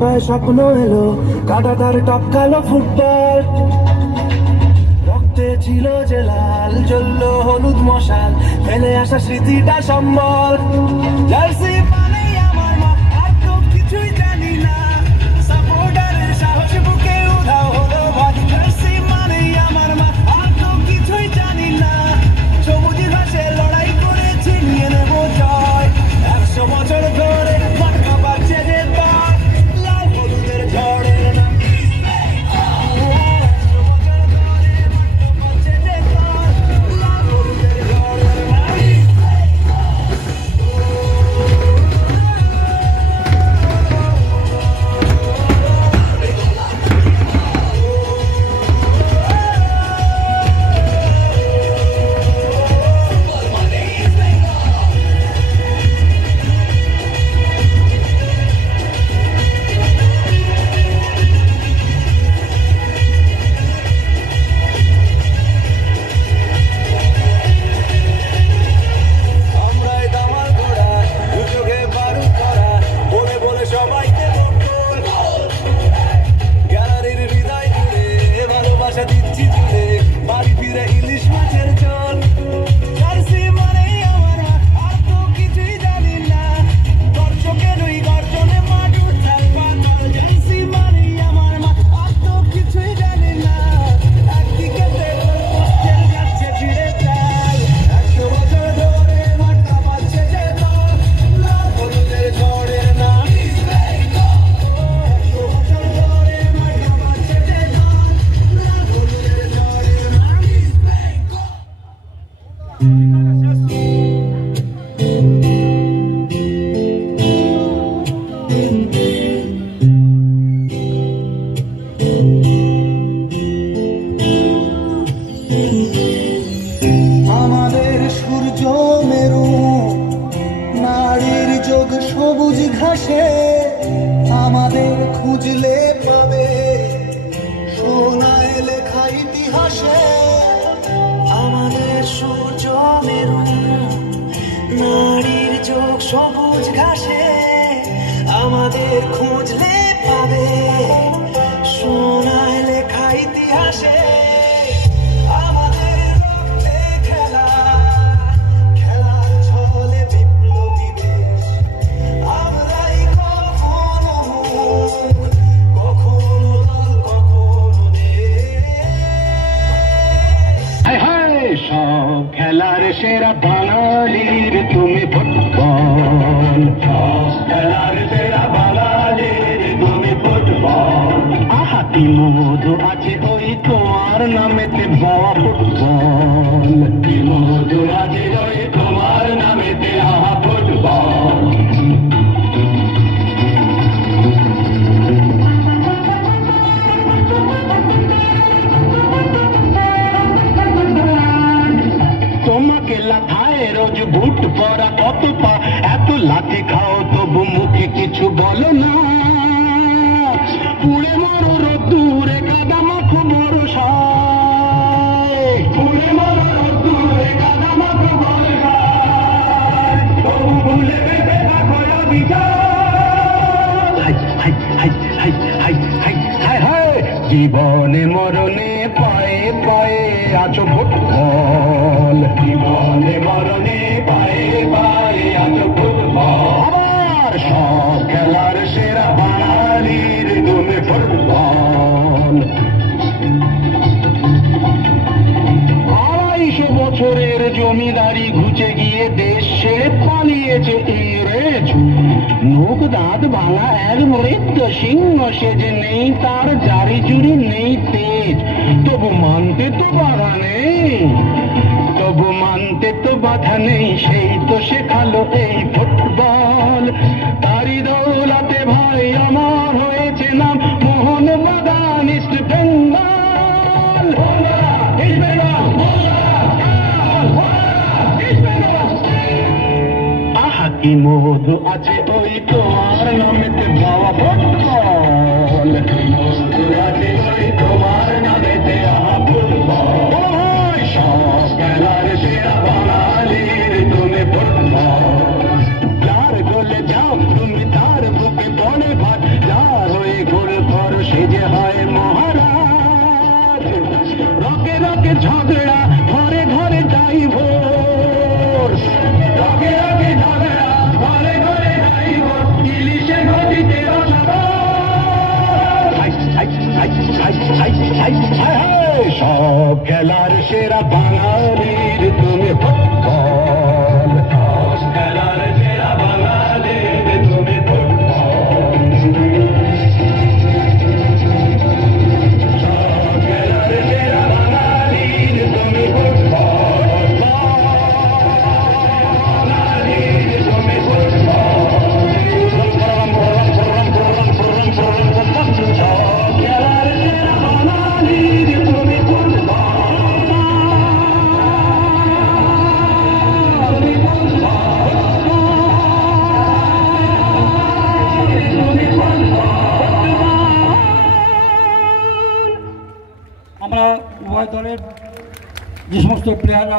পায়ে স্বপ্ন এলো, কাটা তার টপকালো ফুটবল। রক্তে ছিল যে লাল, জ্বললো হলুদ মশাল, ফেলে আসা স্মৃতিটা সম্বল। জার্সি মানেই আমার মা, আর তো কিছুই জানি না। সাপোর্টারের সাহস বুকে উধাও হলো ভাই। জার্সি মানেই আমার মা, আর তো কিছুই জানি না। সবুজ ঘাসে লড়াই করেছি, নিয়ে নেব জয়। 100 বছর ধরে মাঠ কাঁপাচ্ছে যে দল, লাল হলুদের ঝড়ের নাম। আমাদের সূর্য মেরু, নারীর যোগ সবুজ ঘাসে, আমাদের খুঁজলে পাবে সোনায় লেখা ইতিহাসে। আমাদের সূর্য মেরু, নারীর যোগ সবুজ ঘাসে, আমাদের খুঁজলে পাবে সোনায় লেখা ইতিহাসে। আমাদের রক্তে খেলা, খেলার ছলে বিপ্লবী দেশ। আমরাই কখনো মুখ, কখনো দল, কখনো দেশ। সব খেলার সেরা বাঙালির তুমি ফুটবল, সব খেলার সেরা বাঙালির তুমি ফুটবল। আহা কি মধু আছে ওই তোমার নামেতে বাবা ফুটবল, কি মধু আছে ওই তোমার নামেতে আহা ফুটবল। তোমাকে লাথায় রোজ বুট পরা কত পা, এত লাথি খাও তবু মুখে কিছু বলো না। পুড়ে মরো রোদ্দুরে কাদা মাখো বরসায়, পুড়ে মরো রোদ্দুরে কাদা মাখো বরসায়, তবু ভুলে বেঁচে থাকো অবিচার। High high high high high high high high, জীবনে মরণে পায়ে পায়ে আছো ফুটবল, জীবনে মরণে পায়ে পায়ে আছো ফুটবল। আবার সব খেলার সেরা বাঙালির তুমি ফুটবল। 250 বছরের জমিদারি ঘুচে গিয়ে দেশ ছেড়ে পালিয়েছে ইংরেজ। মুখ দাঁত ভাঙা এক মৃত্যু সিংহ সেজে, নেই তার জারি জুড়ি নেই তেজ, তবু মানতে তো বাধা নেই, তবু মানতে তো বাধা নেই। সেই তো শেখালো এই ফুটবল, তারি দৌলতে ভাই আমার হয়েছে নাম মোহনবাগান ইস্ট বেঙ্গল। আহা কি মধু আছে ওই তোমার নামেতে বাবা ফুটবল, কি মধু আছে ওই তোমার নামেতে আহা ফুটবল। সব খেলার সেরা বাঙালির তুমি ফুটবল। যার গোলে যাও তুমি তার বুকে পড়ে ভাত, যার হয় মহারাজ। রকে রকে ঝগড়া, ঘরে ঘরে ডাইভোর্স। রকে রকে ঝগড়া, ঘরে ঘরে ডাইভোর্স। ইলিশে গদিতে সব খেলার সেরা বাঙালির তুমি ফুটবল। সব খেলার সেরা বাঙালির তুমি ফুটবল। সব খেলার সেরা বাঙালির তুমি ফুটবল। বাঙালির তুমি ফুটবল। সব খেলার সেরা বাঙালির তুমি ফুটবল। আমরা উভয় দলের যে সমস্ত প্লেয়াররা